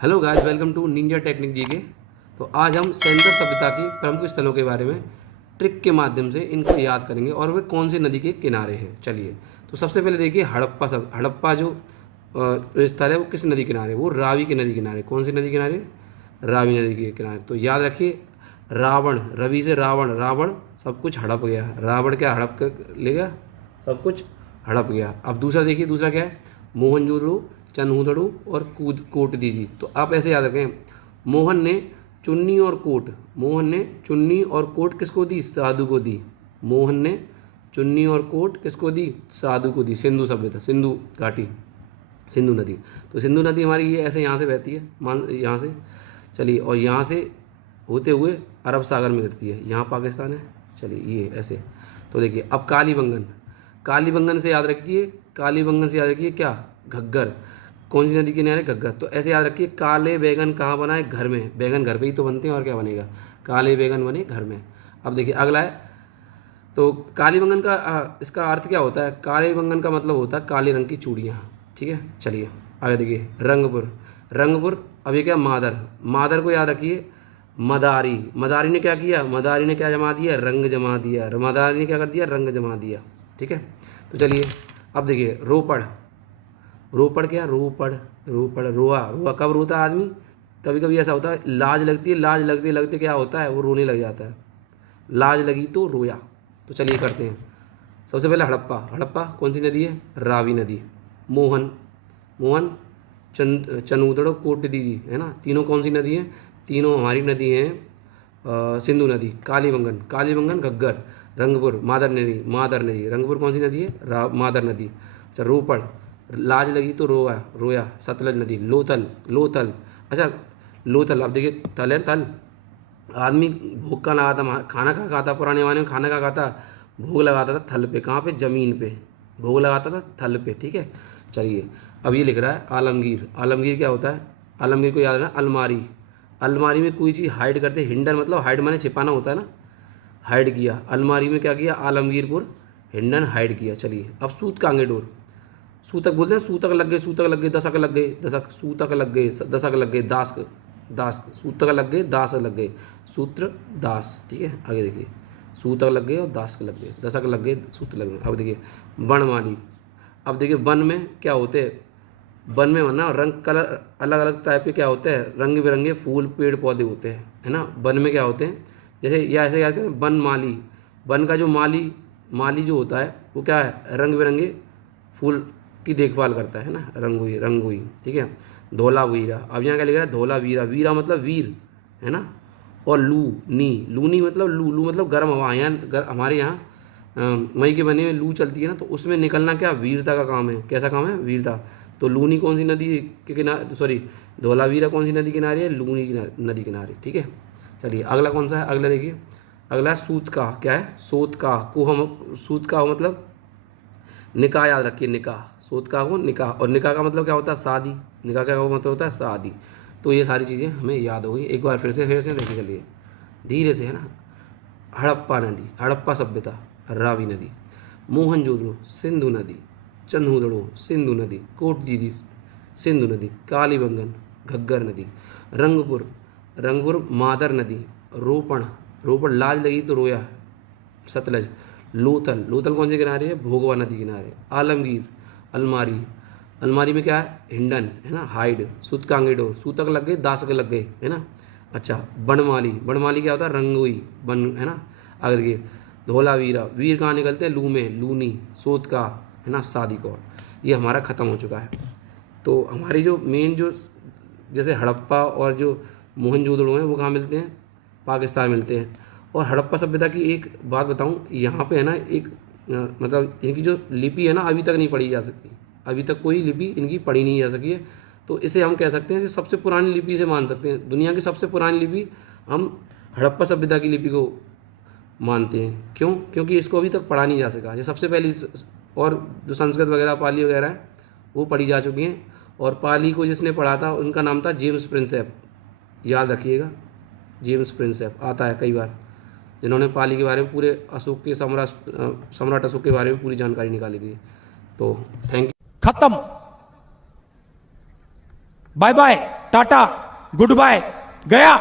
Hello guys, welcome to Ninja Technique ji के। तो आज हम सेंसर सभ्यता की प्रमुख स्थलों के बारे में ट्रिक के माध्यम से इनको याद करेंगे और वे कौन सी नदी के किनारे हैं। चलिए, तो सबसे पहले देखिए हड़प्पा जो स्थल है वो किस नदी किनारे, वो रावी की नदी किनारे। कौन सी नदी किनारे? रावी नदी के किनारे। तो याद रखिए, रावण, रवि से रावण, रावण सब कुछ हड़प गया। रावण क्या हड़प कर ले गया? सब कुछ हड़प गया। अब दूसरा देखिए, दूसरा क्या है? मोहनजोदड़ो, चनहूदड़ो और कूद कोट दीजी। तो आप ऐसे याद रखें, मोहन ने चुन्नी और कोट, मोहन ने चुन्नी और कोट किसको दी? साधु को दी। मोहन ने चुन्नी और कोट किसको दी? साधु को दी। सिंधु सभ्यता, सिंधु घाटी, सिंधु नदी। तो सिंधु नदी हमारी ये ऐसे यहाँ से बहती है, मान यहाँ से चलिए, और यहाँ से होते हुए अरब सागर में गिरती है। यहाँ पाकिस्तान है, चलिए ये ऐसे। तो देखिए अब कालीबंगन, कालीबंगन से याद रखिए, कालीबंगन से याद रखिए क्या? घग्गर। कौन सी नदी के किनारे? घग्गर। तो ऐसे याद रखिए, काले बैगन कहाँ बनाए? घर में। बैगन घर पे ही तो बनते हैं, और क्या बनेगा? काले बैगन बने घर में। अब देखिए अगला है, तो कालीबंगन का इसका अर्थ क्या होता है? कालीबंगन का मतलब होता है काले रंग की चूड़ियाँ। ठीक है, चलिए आगे देखिए, रंगपुर, रंगपुर। अब ये क्या? मादर, मादर को याद रखिए, मदारी, मदारी ने क्या किया? मदारी ने क्या जमा दिया? रंग जमा दिया। मदारी ने क्या कर दिया? रंग जमा दिया। ठीक है, तो चलिए अब देखिए, रोपड़, रोपड़ क्या? रोपड़, रोपड़, रोआ, रोआ कब रोता है आदमी? कभी कभी ऐसा होता है, लाज लगती है, लाज लगते लगते क्या होता है? वो रोने लग जाता है। लाज लगी तो रोया। तो चलिए करते हैं। सबसे पहले हड़प्पा, हड़प्पा कौन सी नदी है? रावी नदी। मोहन, मोहन, चनूदड़ो, कोट दीजी, है ना? तीनों कौन सी नदी है? तीनों हमारी नदी हैं, सिंधु नदी। कालीबंगन, कालीबंगन घग्गर। रंगपुर, मादर नदी, मादर नदी। रंगपुर कौन सी नदी है? मादर नदी। अच्छा, रोपड़, लाज लगी तो रोया, रोया, सतलज नदी। लोथल, लोथल, अच्छा लोथल। अब देखिए, तल है, तल। आदमी भूख का लगाता, खाना कहाँ खाता? पुराने ज़माने में खाना कहाँ खाता? भोग लगाता था थल पे। कहाँ पे? ज़मीन पे भोग लगाता था, थल पे। ठीक है, चलिए अब ये लिख रहा है आलमगीर। आलमगीर क्या होता है? आलमगीर को याद रखना, अलमारी। अलमारी में कोई चीज़ हाइड करते, हिंडन मतलब हाइड माने छिपाना होता है ना, हाइड किया। अलमारी में क्या किया? आलमगीरपुर हिंडन हाइड किया। चलिए अब सूत कांगे डोर, सूतक बोलते हैं, सूतक लग गए, सूतक लग गए, दशक लग गए, दशक, सूतक लग गए, दशक लग गए, दास, दास, सूतक लग गए, दास लग गए, सूत्र दास। ठीक है, आगे देखिए, सूतक लग गए और दास लग गए, दशक लग गए, सूत्र लग गए। अब देखिए बनमाली। अब देखिए वन में क्या होते हैं? वन में वरना रंग कलर अलग अलग टाइप के क्या होते हैं? रंग बिरंगे फूल पेड़ पौधे होते हैं, है ना? वन में क्या होते हैं? जैसे या ऐसे याद करें, वन माली, वन का जो माली, माली जो होता है वो क्या है? रंग बिरंगे फूल की देखभाल करता है ना, रंगोई, रंगोई। ठीक है, धोला वीरा। अब यहाँ क्या लिख रहा है? धोला वीरा, वीरा मतलब वीर, है ना? और लू नी, लूनी मतलब लू, लू मतलब गर्म हवा। यहाँ हमारे यहाँ मई के महीने में लू चलती है ना, तो उसमें निकलना क्या? वीरता का काम है। कैसा काम है? वीरता। तो लूनी कौन सी नदी के किनारे, सॉरी, धोलावीरा कौन सी नदी किनारे है? लूनी नदी किनारे। ठीक है, चलिए अगला कौन सा है? अगला देखिए, अगला है सूत का। क्या है? सूत का को हम, सूत का हो मतलब निकाह, याद रखिए, निकाह। सूत का हो निकाह, और निकाह का मतलब क्या होता है? शादी। निकाह का मतलब होता है शादी। तो ये सारी चीज़ें हमें याद हो गई। एक बार फिर से देखिए, चलिए धीरे से, है ना? हड़प्पा नदी, हड़प्पा सभ्यता, रावी नदी। मोहनजोदड़ो, सिंधु नदी। चन्हूदड़ो, सिंधु नदी। कोटदीदी, सिंधु नदी। कालीबंगन, घग्गर नदी। रंगपुर, रंगपुर मादर नदी। रोपण, रोपण लाज लगी तो रोया, सतलज। लोथल, लोथल कौन से किनारे है? भोगवा नदी किनारे। आलमगीर, अलमारी, अलमारी में क्या है? हिंडन, है ना, हाइड। सूतकांगेडो, सूतक लग गए, दासक लग गए, है ना? अच्छा, बनमाली, बनमाली क्या होता है? रंगोई, बन, है ना? आगे देखिए, धोलावीरा, वीर कहाँ निकलते हैं? लू में, लूनी, सोत का, है ना, शादी कौर। ये हमारा ख़त्म हो चुका है। तो हमारी जो मेन जो, जैसे हड़प्पा और जो मोहनजोदड़ो हैं वो कहाँ मिलते हैं? पाकिस्तान मिलते हैं। और हड़प्पा सभ्यता की एक बात बताऊं, यहाँ पे है ना एक मतलब इनकी जो लिपि है ना, अभी तक नहीं पढ़ी जा सकती। अभी तक कोई लिपि इनकी पढ़ी नहीं जा सकी है। तो इसे हम कह सकते हैं कि सबसे पुरानी लिपि से मान सकते हैं। दुनिया की सबसे पुरानी लिपि हम हड़प्पा सभ्यता की लिपि को मानते हैं। क्यों? क्योंकि इसको अभी तक पढ़ा नहीं जा सका। ये सबसे पहली, और जो संस्कृत वगैरह, पाली वगैरह है वो पढ़ी जा चुकी हैं। और पाली को जिसने पढ़ा था उनका नाम था जेम्स प्रिंसेप। याद रखिएगा, जेम्स प्रिंसेप आता है कई बार, जिन्होंने पाली के बारे में पूरे अशोक के सम्राट अशोक के बारे में पूरी जानकारी निकाली थी। तो थैंक यू। खत्म, bye bye. Tata, good bye, गया।